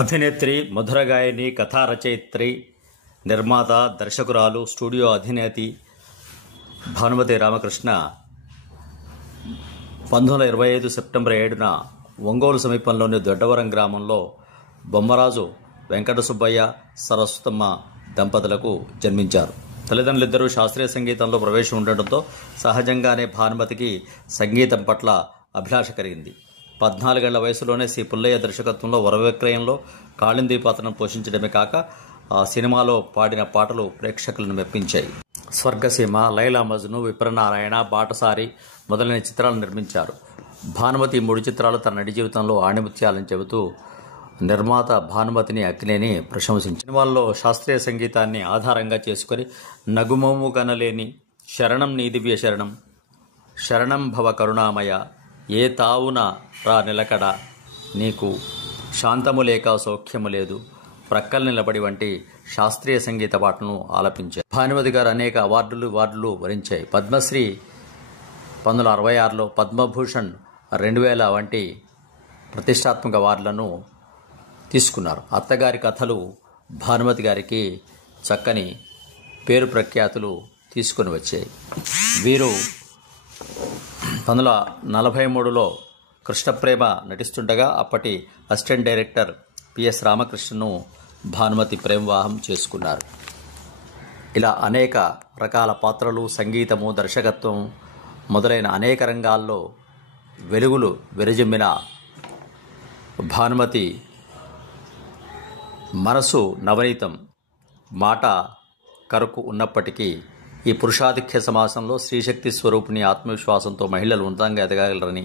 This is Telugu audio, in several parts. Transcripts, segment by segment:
అభినేత్రి, మధుర గాయని, కథా రచయిత్రి, నిర్మాత, దర్శకురాలు, స్టూడియో అధినేతి భానుమతి రామకృష్ణ 1925 సెప్టెంబర్ 7న ఒంగోలు సమీపంలోని దొడ్డవరం గ్రామంలో బొమ్మరాజు వెంకట సుబ్బయ్య, సరస్వతమ్మ దంపతులకు జన్మించారు. తల్లిదండ్రులిద్దరూ శాస్త్రీయ సంగీతంలో ప్రవేశం ఉండడంతో సహజంగానే భానుమతికి సంగీతం పట్ల అభిలాష కలిగింది. 14 ఏళ్ల వయసులోనే సి పుల్లయ్య దర్శకత్వంలో వరవిక్రయంలో కాళింది పాత్రను పోషించడమే కాక ఆ సినిమాలో పాడిన పాటలు ప్రేక్షకులను మెప్పించాయి. స్వర్గసీమ, లైలా మజ్ను, విప్రనారాయణ, బాటసారి మొదలైన చిత్రాలను నిర్మించారు. భానుమతి 3 చిత్రాలు తన నటి జీవితంలో ఆణిముత్యాలని చెబుతూ నిర్మాత భానుమతిని అక్కినేని ప్రశంసించారు. సినిమాల్లో శాస్త్రీయ సంగీతాన్ని ఆధారంగా చేసుకుని నగుమోము కనలేని, శరణం నీ దివ్య శరణం, శరణం భవ కరుణామయ, ఏ తావున రా నిలకడ, నీకు శాంతము లేక సౌఖ్యము లేదు, ప్రక్కల నిలబడి వంటి శాస్త్రీయ సంగీత పాటలను ఆలపించారు. భానుమతి గారు అనేక అవార్డులు వరించాయి. పద్మశ్రీ 1966లో, పద్మభూషణ్ 2000 వంటి ప్రతిష్టాత్మక అవార్డులను తీసుకున్నారు. అత్తగారి కథలు భానుమతి గారికి చక్కని పేరు ప్రఖ్యాతులు తీసుకుని వచ్చాయి. వీరు 1943లో కృష్ణప్రేమ నటిస్తుండగా అప్పటి అసిస్టెంట్ డైరెక్టర్ పిఎస్ రామకృష్ణను భానుమతి ప్రేమవివాహం చేసుకున్నారు. ఇలా అనేక రకాల పాత్రలు, సంగీతము, దర్శకత్వం మొదలైన అనేక రంగాల్లో వెలుగులు విరజిమ్మిన భానుమతి మనసు నవనీతం, మాట కరుకు ఉన్నప్పటికీ ఈ పురుషాధిక్య సమాజంలో స్త్రీశక్తి స్వరూపిణి ఆత్మవిశ్వాసంతో మహిళలు ఉన్నతంగా ఎదగలరని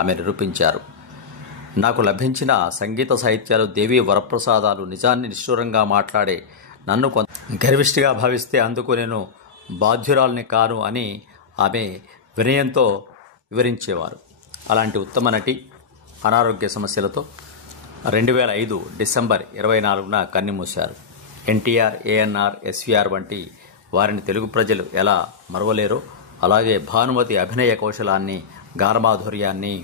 ఆమె నిరూపించారు. నాకు లభించిన సంగీత సాహిత్యాలు దేవీ వరప్రసాదాలు, నిజాన్ని నిష్ఠూరంగా మాట్లాడే నన్ను కొంత గర్విష్ఠిగా భావిస్తే అందుకు నేను బాధ్యురాల్ని కాను అని ఆమె వినయంతో వివరించేవారు. అలాంటి ఉత్తమ నటి అనారోగ్య సమస్యలతో 2005 డిసెంబర్ 24న కన్నుమూశారు. ఎన్టీఆర్, ఏఎన్ఆర్, ఎస్వీఆర్ వంటి వారిని తెలుగు ప్రజలు ఎలా మరవలేరో అలాగే భానుమతి అభినయ కౌశలాన్ని, గానమాధుర్యాన్ని,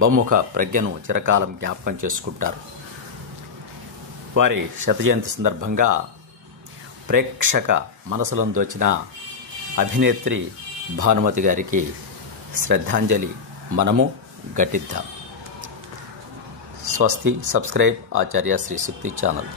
బహుముఖ ప్రజ్ఞను చిరకాలం జ్ఞాపకం చేసుకుంటారు. వారి శతజయంతి సందర్భంగా ప్రేక్షక మనసులను దోచిన అభినేత్రి భానుమతి గారికి శ్రద్ధాంజలి మనము ఘటిద్దాం. స్వస్తి. సబ్స్క్రైబ్ ఆచార్య శ్రీ శక్తి ఛానల్.